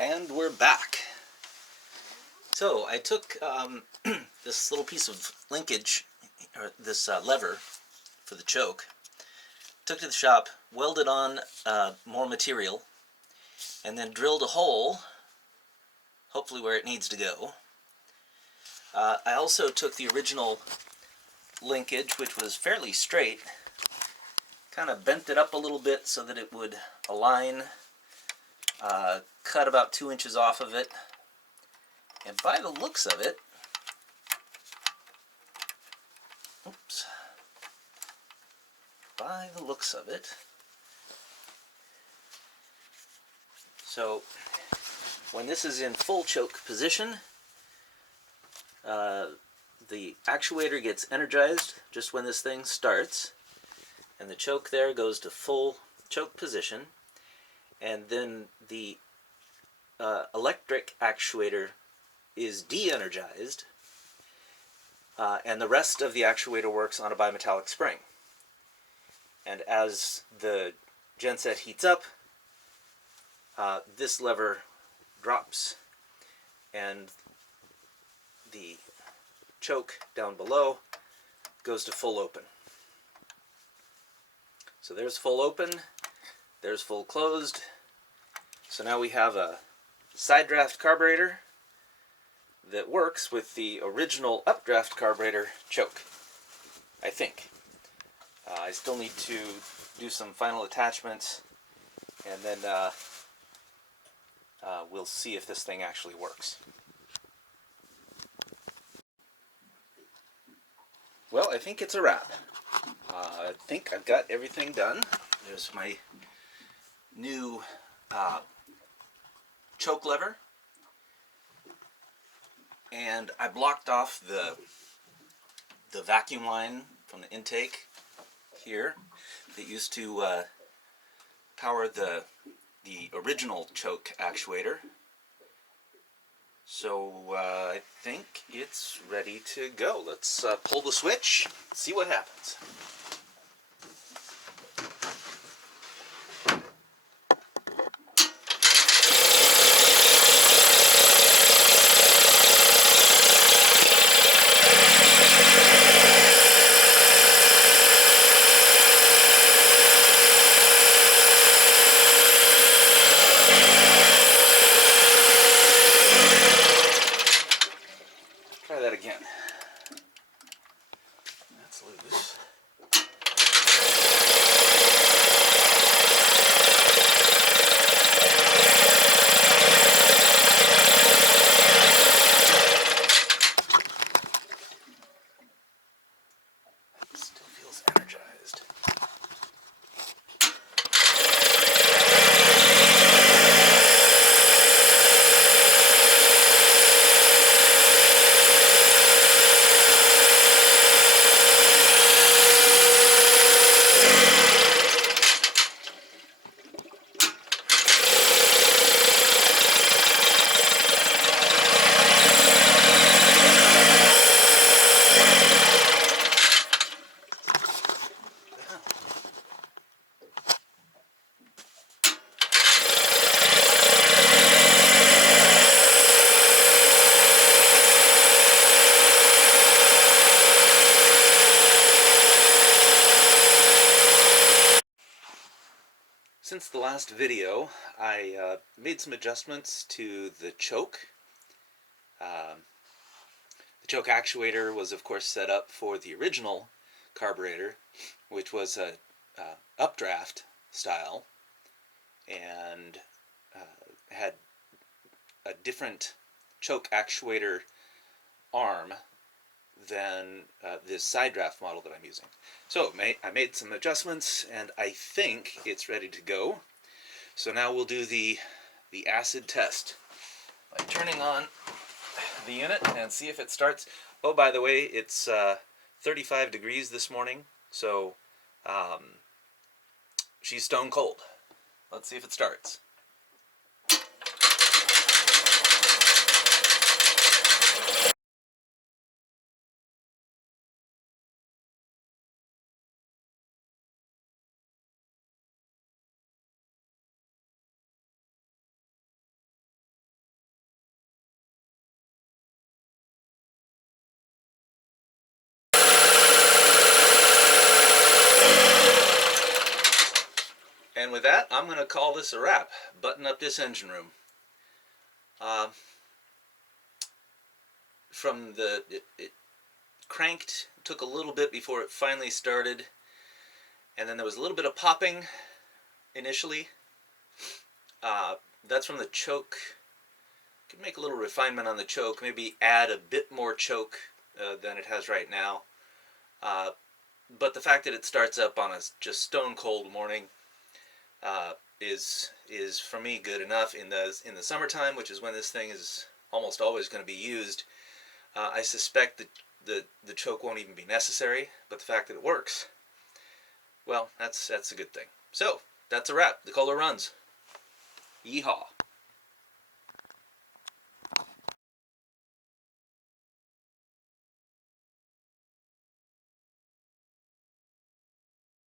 And we're back. So I took this little piece of linkage, or this lever for the choke, took it to the shop, welded on more material, and then drilled a hole, hopefully where it needs to go. I also took the original linkage, which was fairly straight, kind of bent it up a little bit so that it would align, cut about 2 inches off of it, and by the looks of it, so when this is in full choke position, the actuator gets energized just when this thing starts, and the choke there goes to full choke position, and then the electric actuator is de-energized, and the rest of the actuator works on a bimetallic spring. And as the genset heats up, this lever drops, and the choke down below goes to full open. So there's full open, there's full closed. So now we have a side draft carburetor that works with the original updraft carburetor choke, I think. I still need to do some final attachments, and then we'll see if this thing actually works. Well, I think it's a wrap. I think I've got everything done. There's my new choke lever, and I blocked off the vacuum line from the intake here that used to power the original choke actuator. So I think it's ready to go. Let's pull the switch, see what happens. Try that again. That's loose. Still feels energized. Since the last video, I made some adjustments to the choke. The choke actuator was, of course, set up for the original carburetor, which was a updraft style, and had a different choke actuator arm than this side draft model that I'm using. So I made some adjustments, and I think it's ready to go. So now we'll do the acid test by turning on the unit and see if it starts. Oh, by the way, it's 35 degrees this morning, so she's stone cold. Let's see if it starts. And with that, I'm going to call this a wrap. Button up this engine room. It cranked, took a little bit before it finally started, and then there was a little bit of popping initially. That's from the choke. Could make a little refinement on the choke, maybe add a bit more choke than it has right now. But the fact that it starts up on a just stone cold morning is for me good enough. In the summertime, which is when this thing is almost always going to be used, I suspect that the choke won't even be necessary. But the fact that it works, well, that's a good thing. So that's a wrap. The Kohler runs. Yeehaw.